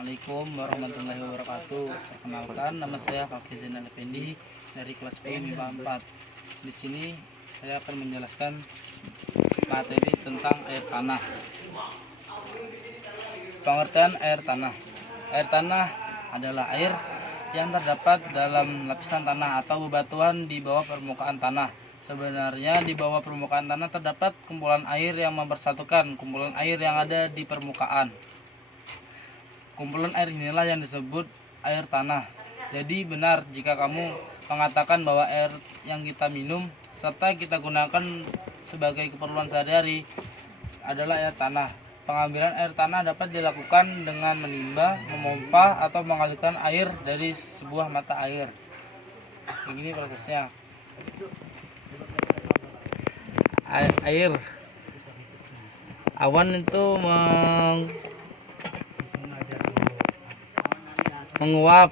Assalamualaikum warahmatullahi wabarakatuh. Perkenalkan, nama saya Fakih Zainal Effendi dari kelas B MIPA 4. Di sini saya akan menjelaskan materi tentang air tanah. Pengertian air tanah. Air tanah adalah air yang terdapat dalam lapisan tanah atau bebatuan di bawah permukaan tanah. Sebenarnya di bawah permukaan tanah terdapat kumpulan air yang mempersatukan kumpulan air yang ada di permukaan. Kumpulan air inilah yang disebut air tanah. Jadi benar jika kamu mengatakan bahwa air yang kita minum serta kita gunakan sebagai keperluan sehari-hari adalah air tanah. Pengambilan air tanah dapat dilakukan dengan menimba, memompa, atau mengalirkan air dari sebuah mata air. Begini prosesnya. Air awan itu menguap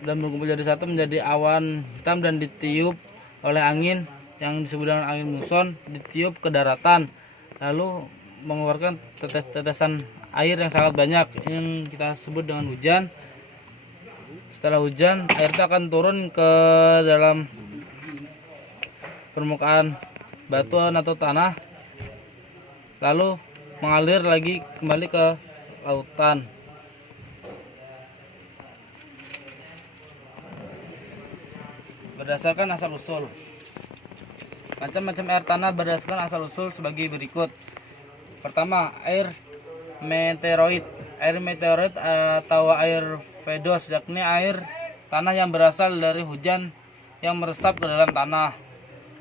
dan berkumpul jadi satu menjadi awan hitam dan ditiup oleh angin yang disebut dengan angin muson, ditiup ke daratan lalu mengeluarkan tetesan air yang sangat banyak yang kita sebut dengan hujan. Setelah hujan, air itu akan turun ke dalam permukaan batuan atau tanah lalu mengalir lagi kembali ke lautan. Berdasarkan asal-usul, macam-macam air tanah berdasarkan asal-usul sebagai berikut. Pertama, air meteoroid. Air meteoroid atau air fedos, yakni air tanah yang berasal dari hujan yang meresap ke dalam tanah.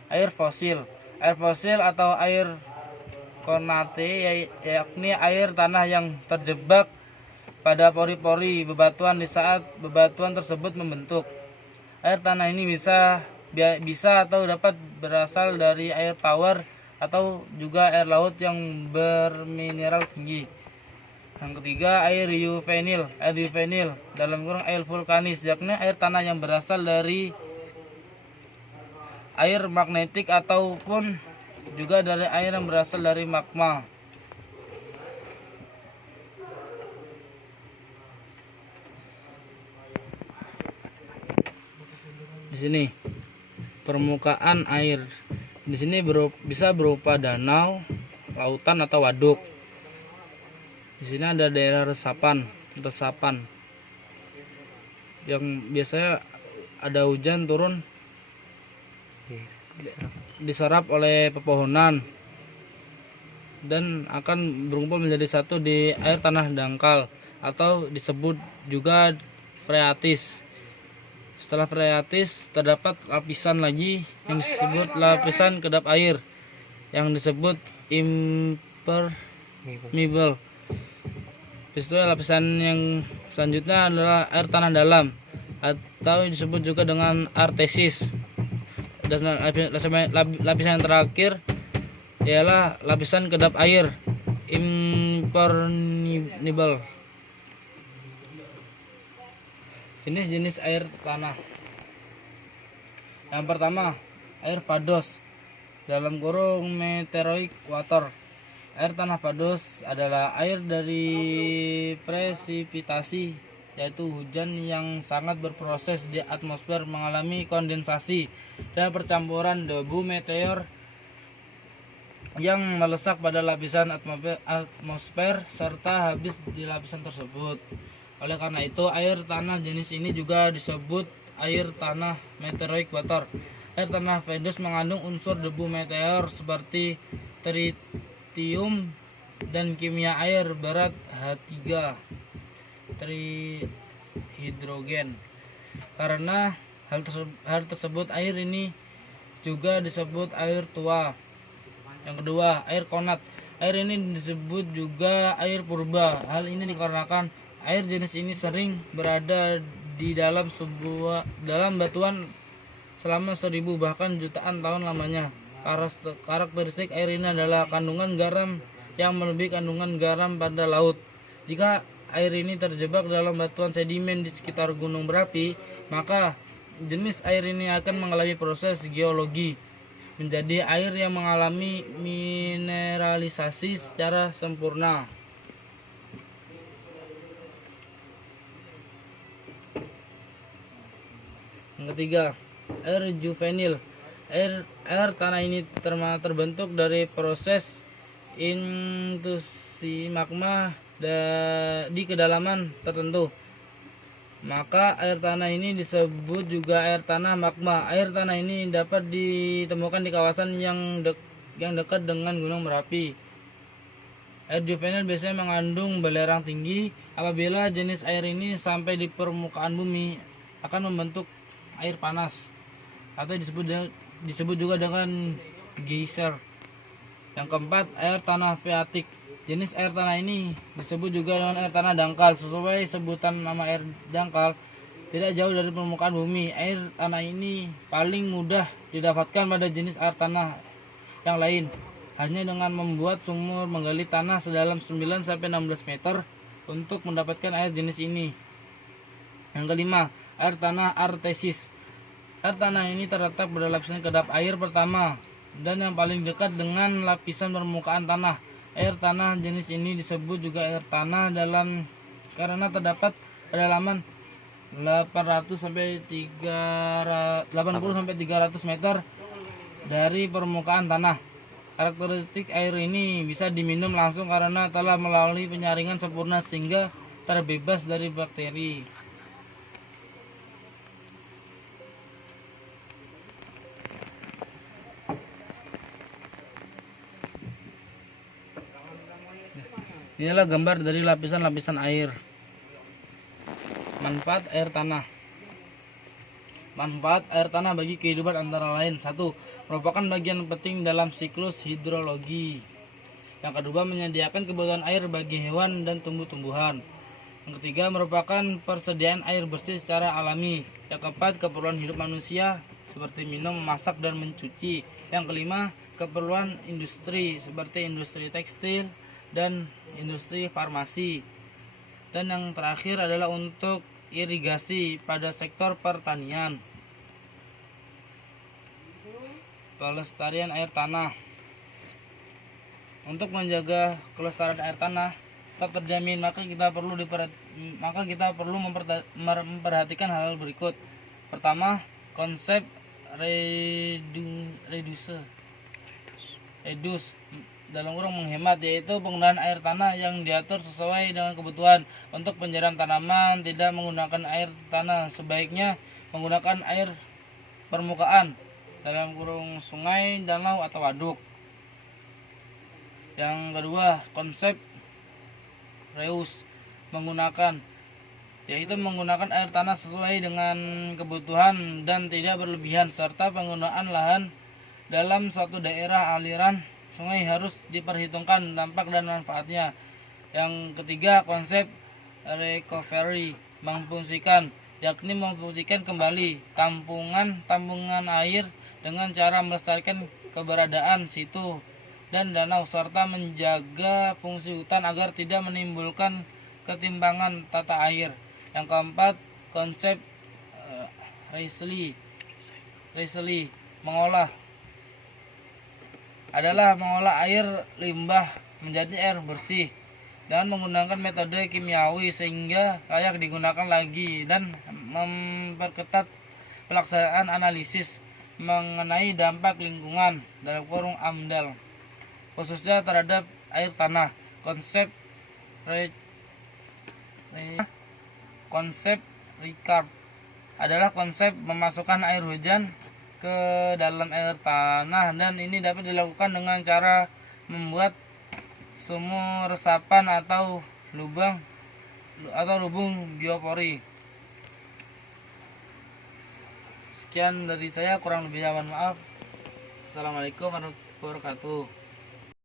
Air fosil. Air fosil atau air kornate, yakni air tanah yang terjebak pada pori-pori bebatuan di saat bebatuan tersebut membentuk. Air tanah ini bisa atau dapat berasal dari air tawar atau juga air laut yang bermineral tinggi. Yang ketiga, air euvenil. Air euvenil dalam kurung air vulkanis, yakni air tanah yang berasal dari air magnetik ataupun juga dari air yang berasal dari magma. Di sini permukaan air di sini bisa berupa danau, lautan atau waduk. Di sini ada daerah resapan yang biasanya ada hujan turun diserap oleh pepohonan dan akan berkumpul menjadi satu di air tanah dangkal atau disebut juga freatis. Setelah freatis terdapat lapisan lagi yang disebut lapisan kedap air yang disebut impermeable. Itu lapisan yang selanjutnya adalah air tanah dalam atau disebut juga dengan artesis. Dan lapisan yang terakhir ialah lapisan kedap air impermeable. Jenis-jenis air tanah. Yang pertama, air fados dalam kurung meteoric water. Air tanah fados adalah air dari presipitasi, yaitu hujan yang sangat berproses di atmosfer mengalami kondensasi dan percampuran debu meteor yang melesak pada lapisan atmosfer serta habis di lapisan tersebut. Oleh karena itu, air tanah jenis ini juga disebut air tanah meteoric water. Air tanah fados mengandung unsur debu meteor seperti tritium dan kimia air berat H3 trihidrogen. Karena hal tersebut air ini juga disebut air tua. Yang kedua, air konat. Air ini disebut juga air purba. Hal ini dikarenakan air jenis ini sering berada di dalam batuan selama 1000 bahkan jutaan tahun lamanya. Karakteristik air ini adalah kandungan garam yang melebihi kandungan garam pada laut. Jika air ini terjebak dalam batuan sedimen di sekitar gunung berapi, maka jenis air ini akan mengalami proses geologi menjadi air yang mengalami mineralisasi secara sempurna. Yang ketiga, air juvenil. Air tanah ini terbentuk dari proses induksi magma di kedalaman tertentu. Maka air tanah ini disebut juga air tanah magma. Air tanah ini dapat ditemukan di kawasan yang dekat dengan gunung berapi. Air juvenil biasanya mengandung belerang tinggi. Apabila jenis air ini sampai di permukaan bumi akan membentuk air panas atau disebut juga dengan geyser. Yang keempat, air tanah phreatik. Jenis air tanah ini disebut juga dengan air tanah dangkal. Sesuai sebutan nama air dangkal, tidak jauh dari permukaan bumi. Air tanah ini paling mudah didapatkan pada jenis air tanah yang lain, hanya dengan membuat sumur menggali tanah sedalam 9-16 meter untuk mendapatkan air jenis ini. Yang kelima, air tanah artesis. Air tanah ini terletak pada lapisan kedap air pertama dan yang paling dekat dengan lapisan permukaan tanah. Air tanah jenis ini disebut juga air tanah dalam karena terdapat kedalaman 80 sampai 300 meter dari permukaan tanah. Karakteristik air ini bisa diminum langsung karena telah melalui penyaringan sempurna sehingga terbebas dari bakteri. Inilah gambar dari lapisan-lapisan air. Manfaat air tanah. Manfaat air tanah bagi kehidupan antara lain: 1. Merupakan bagian penting dalam siklus hidrologi. Yang kedua, menyediakan kebutuhan air bagi hewan dan tumbuh-tumbuhan. Yang ketiga, merupakan persediaan air bersih secara alami. Yang keempat, keperluan hidup manusia seperti minum, memasak, dan mencuci. Yang kelima, keperluan industri seperti industri tekstil dan industri farmasi. Dan yang terakhir adalah untuk irigasi pada sektor pertanian. Pelestarian air tanah. Untuk menjaga kelestarian air tanah tetap terjamin, maka kita perlu memperhatikan hal berikut. Pertama, konsep reduce dalam kurung menghemat, yaitu penggunaan air tanah yang diatur sesuai dengan kebutuhan. Untuk penyiraman tanaman tidak menggunakan air tanah, sebaiknya menggunakan air permukaan dalam kurung sungai, danau, atau waduk. Yang kedua, konsep reuse yaitu menggunakan air tanah sesuai dengan kebutuhan dan tidak berlebihan, serta penggunaan lahan dalam suatu daerah aliran sungai harus diperhitungkan dampak dan manfaatnya. Yang ketiga, konsep recovery yakni memfungsikan kembali tampungan air dengan cara melestarikan keberadaan situ dan danau serta menjaga fungsi hutan agar tidak menimbulkan ketimpangan tata air. Yang keempat, konsep recycling adalah mengolah air limbah menjadi air bersih dan menggunakan metode kimiawi sehingga layak digunakan lagi, dan memperketat pelaksanaan analisis mengenai dampak lingkungan dalam kurung AMDAL khususnya terhadap air tanah. Konsep recharge adalah konsep memasukkan air hujan ke dalam air tanah, dan ini dapat dilakukan dengan cara membuat sumur resapan atau lubung biopori. Sekian dari saya, kurang lebihnya mohon maaf. Assalamualaikum warahmatullahi wabarakatuh.